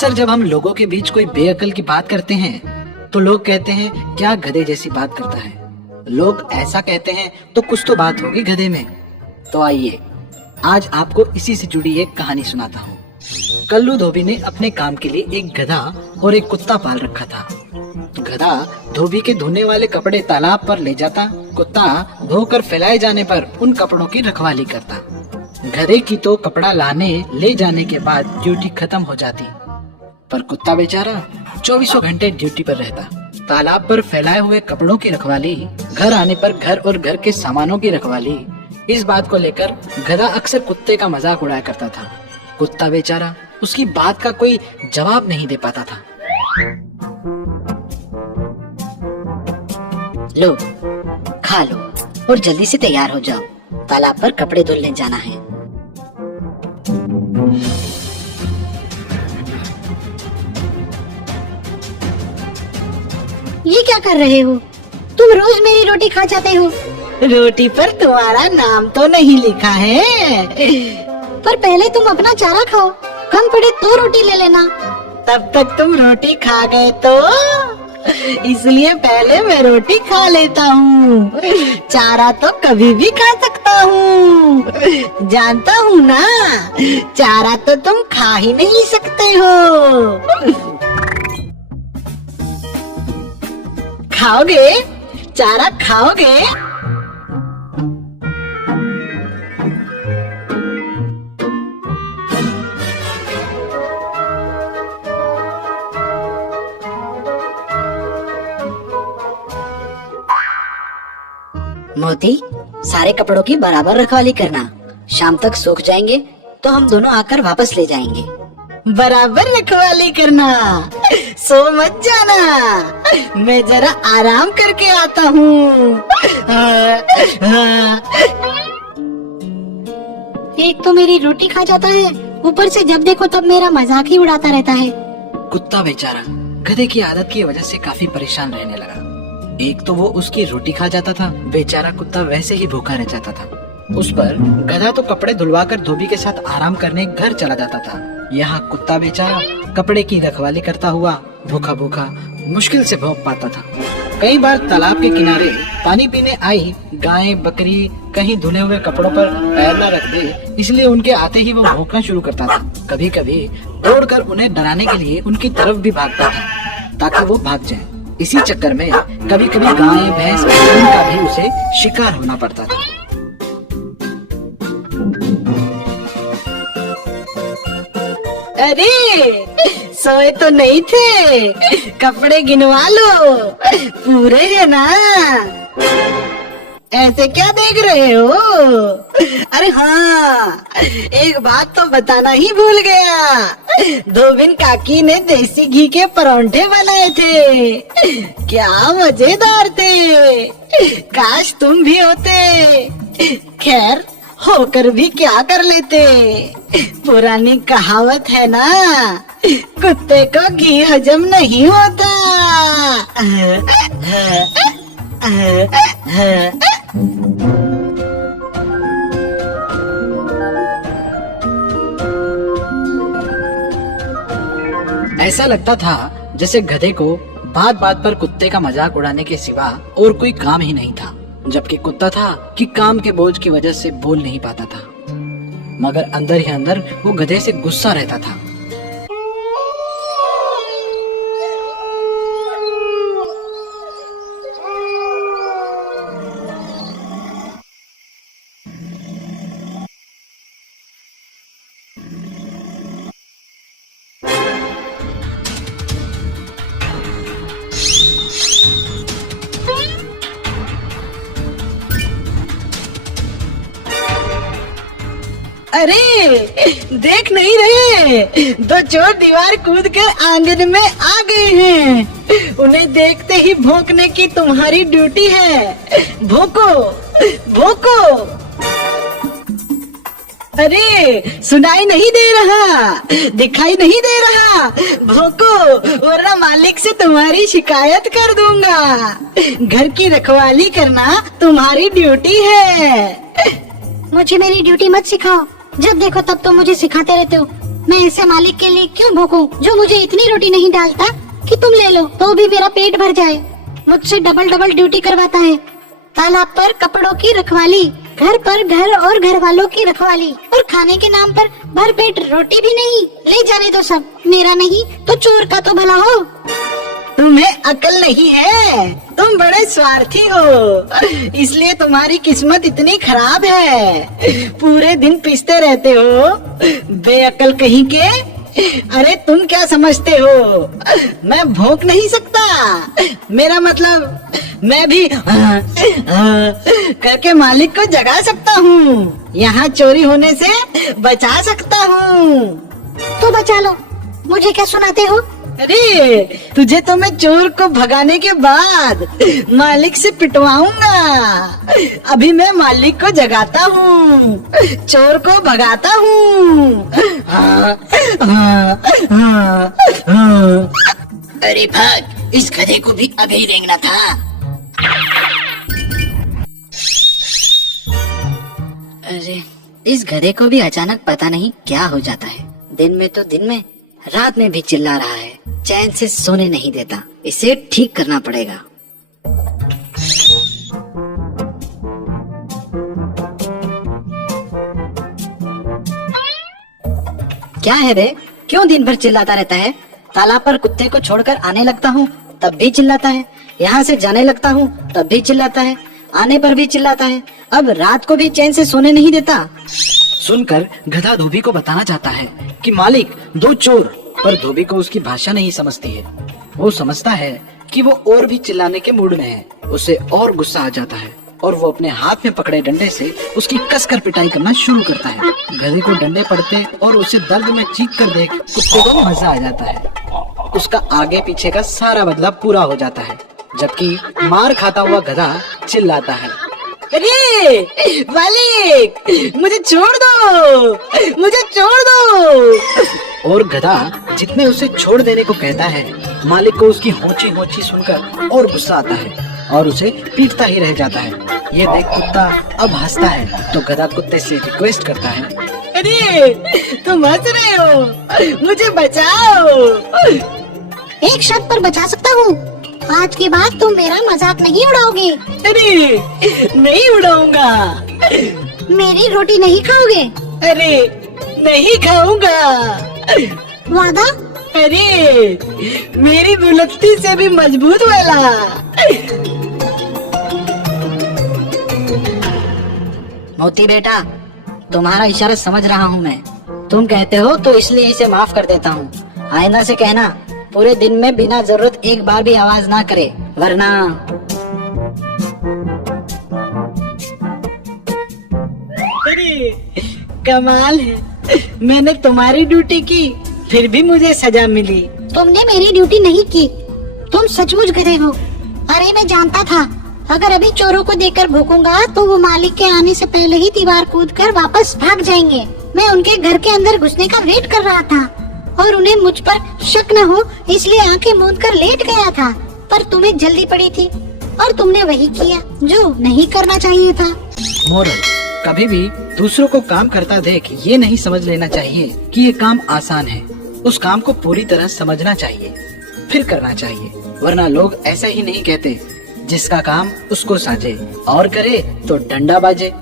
अक्सर जब हम लोगों के बीच कोई बेअकल की बात करते हैं तो लोग कहते हैं क्या गधे जैसी बात करता है। लोग ऐसा कहते हैं तो कुछ तो बात होगी गधे में। तो आइए आज आपको इसी से जुड़ी एक कहानी सुनाता हूँ। कल्लू धोबी ने अपने काम के लिए एक गधा और एक कुत्ता पाल रखा था। गधा धोबी के धोने वाले कपड़े तालाब पर ले जाता, कुत्ता धोकर फैलाए जाने पर उन कपड़ों की रखवाली करता। गधे की तो कपड़ा लाने ले जाने के बाद ड्यूटी खत्म हो जाती, पर कुत्ता बेचारा 24 घंटे ड्यूटी पर रहता। तालाब पर फैलाए हुए कपड़ों की रखवाली, घर आने पर घर और घर के सामानों की रखवाली, इस बात को लेकर गधा अक्सर कुत्ते का मजाक उड़ाया करता था। कुत्ता बेचारा उसकी बात का कोई जवाब नहीं दे पाता था। लो, खा लो और जल्दी से तैयार हो जाओ, तालाब पर कपड़े धुलने जाना है। ये क्या कर रहे हो? तुम रोज मेरी रोटी खा जाते हो। रोटी पर तुम्हारा नाम तो नहीं लिखा है। पर पहले तुम अपना चारा खाओ, कम पड़े तो रोटी ले लेना। तब तक तुम रोटी खा गए तो इसलिए पहले मैं रोटी खा लेता हूँ। चारा तो कभी भी खा सकता हूँ, जानता हूँ ना। चारा तो तुम खा ही नहीं सकते हो। खाओगे? चारा खाओगे? मोती, सारे कपड़ों की बराबर रखवाली करना। शाम तक सूख जाएंगे तो हम दोनों आकर वापस ले जाएंगे। बराबर रखवाली करना, सो मत जाना। मैं जरा आराम करके आता हूँ। एक तो मेरी रोटी खा जाता है, ऊपर से जब देखो तब मेरा मजाक ही उड़ाता रहता है। कुत्ता बेचारा गधे की आदत की वजह से काफी परेशान रहने लगा। एक तो वो उसकी रोटी खा जाता था, बेचारा कुत्ता वैसे ही भूखा रह जाता था। उस पर गधा तो कपड़े धुलवाकर धोबी के साथ आराम करने घर चला जाता था। यहाँ कुत्ता बेचारा कपड़े की रखवाली करता हुआ भूखा भूखा मुश्किल से भौंक पाता था। कई बार तालाब के किनारे पानी पीने आई गाय बकरी कहीं धुले हुए कपड़ों पर पैर न रख दे, इसलिए उनके आते ही वो भौंकना शुरू करता था। कभी कभी दौड़कर उन्हें डराने के लिए उनकी तरफ भी भागता था ताकि वो भाग जाए। इसी चक्कर में कभी कभी गाय भैंस का भी उसे शिकार होना पड़ता था। अरे सोए तो नहीं थे, कपड़े गिनवा लो, पूरे है ना। ऐसे क्या देख रहे हो? अरे हाँ, एक बात तो बताना ही भूल गया। धोबिन काकी ने देसी घी के परोंठे बनाए थे, क्या मजेदार थे। काश तुम भी होते। खैर होकर भी क्या कर लेते। पुरानी कहावत है ना, कुत्ते को घी हजम नहीं होता। ऐसा लगता था जैसे गधे को बात बात पर कुत्ते का मजाक उड़ाने के सिवा और कोई काम ही नहीं था, जबकि कुत्ता था कि काम के बोझ की वजह से बोल नहीं पाता था, मगर अंदर ही अंदर वो गधे से गुस्सा रहता था। अरे देख नहीं रहे, दो चोर दीवार कूद कर आंगन में आ गए हैं। उन्हें देखते ही भौंकने की तुम्हारी ड्यूटी है। भौंको भौंको। अरे सुनाई नहीं दे रहा, दिखाई नहीं दे रहा, भौंको वरना मालिक से तुम्हारी शिकायत कर दूंगा। घर की रखवाली करना तुम्हारी ड्यूटी है। मुझे मेरी ड्यूटी मत सिखाओ, जब देखो तब तो मुझे सिखाते रहते हो। मैं ऐसे मालिक के लिए क्यों भूखूं जो मुझे इतनी रोटी नहीं डालता कि तुम ले लो तो भी मेरा पेट भर जाए। मुझसे डबल डबल ड्यूटी करवाता है। तालाब पर कपड़ों की रखवाली, घर पर घर और घर वालों की रखवाली, और खाने के नाम पर भर पेट रोटी भी नहीं। ले जाने दो सब, मेरा नहीं तो चोर का तो भला हो। तुम्हें अकल नहीं है, तुम बड़े स्वार्थी हो, इसलिए तुम्हारी किस्मत इतनी खराब है। पूरे दिन पीसते रहते हो, बेअकल कहीं के। अरे तुम क्या समझते हो, मैं भौंक नहीं सकता? मेरा मतलब मैं भी करके मालिक को जगा सकता हूँ, यहाँ चोरी होने से बचा सकता हूँ। तो बचा लो, मुझे क्या सुनाते हो? अरे तुझे तो मैं चोर को भगाने के बाद मालिक से पिटवाऊंगा। अभी मैं मालिक को जगाता हूँ, चोर को भगाता हूँ। अरे भाग, इस गधे को भी अभी ही रेंगना था। अरे इस गधे को भी अचानक पता नहीं क्या हो जाता है। दिन में तो दिन में, रात में भी चिल्ला रहा है, चैन से सोने नहीं देता। इसे ठीक करना पड़ेगा। क्या है बे, क्यों दिन भर चिल्लाता रहता है? तालाब पर कुत्ते को छोड़कर आने लगता हूँ तब भी चिल्लाता है, यहाँ से जाने लगता हूँ तब भी चिल्लाता है, आने पर भी चिल्लाता है, अब रात को भी चैन से सोने नहीं देता। सुनकर गधा धोबी को बताना चाहता है कि मालिक दो चोर, पर धोबी को उसकी भाषा नहीं समझती है। वो समझता है कि वो और भी चिल्लाने के मूड में है। उसे और गुस्सा आ जाता है और वो अपने हाथ में पकड़े डंडे से उसकी कसकर पिटाई करना शुरू करता है। गधे को डंडे पड़ते और उसे दर्द में चीख कर देख कुत्ते को मजा आ जाता है। उसका आगे पीछे का सारा बदला पूरा हो जाता है, जबकि मार खाता हुआ गधा चिल्लाता है, अरे मालिक मुझे छोड़ दो, मुझे छोड़ दो। और गधा जितने उसे छोड़ देने को कहता है, मालिक को उसकी होंची होंची सुनकर और गुस्सा आता है और उसे पीटता ही रह जाता है। ये देख कुत्ता अब हंसता है तो गधा कुत्ते से रिक्वेस्ट करता है, अरे तुम हंस रहे हो, मुझे बचाओ। एक शर्त पर बचा सकता हूँ, आज के बाद तुम मेरा मजाक नहीं उड़ाओगे। अरे नहीं उड़ाऊंगा। मेरी रोटी नहीं खाओगे। अरे नहीं खाऊंगा। वादा? अरे मेरी बुलंदी से भी मजबूत वाला। मोती बेटा, तुम्हारा इशारा समझ रहा हूँ मैं। तुम कहते हो तो इसलिए इसे माफ कर देता हूँ। आइंदा से कहना पूरे दिन में बिना जरूरत एक बार भी आवाज ना करे, वरना। अरे कमाल है, मैंने तुम्हारी ड्यूटी की फिर भी मुझे सजा मिली। तुमने मेरी ड्यूटी नहीं की, तुम सचमुच गधे हो। अरे मैं जानता था, अगर अभी चोरों को देकर भूकूंगा तो वो मालिक के आने से पहले ही दीवार कूदकर वापस भाग जाएंगे। मैं उनके घर के अंदर घुसने का वेट कर रहा था और उन्हें मुझ पर शक न हो इसलिए आंखें मूंद कर लेट गया था, पर तुम्हें जल्दी पड़ी थी और तुमने वही किया जो नहीं करना चाहिए था। मोरल, कभी भी दूसरों को काम करता देख ये नहीं समझ लेना चाहिए कि ये काम आसान है। उस काम को पूरी तरह समझना चाहिए, फिर करना चाहिए, वरना लोग ऐसा ही नहीं कहते, जिसका काम उसको साझे और करे तो डंडा बाजे।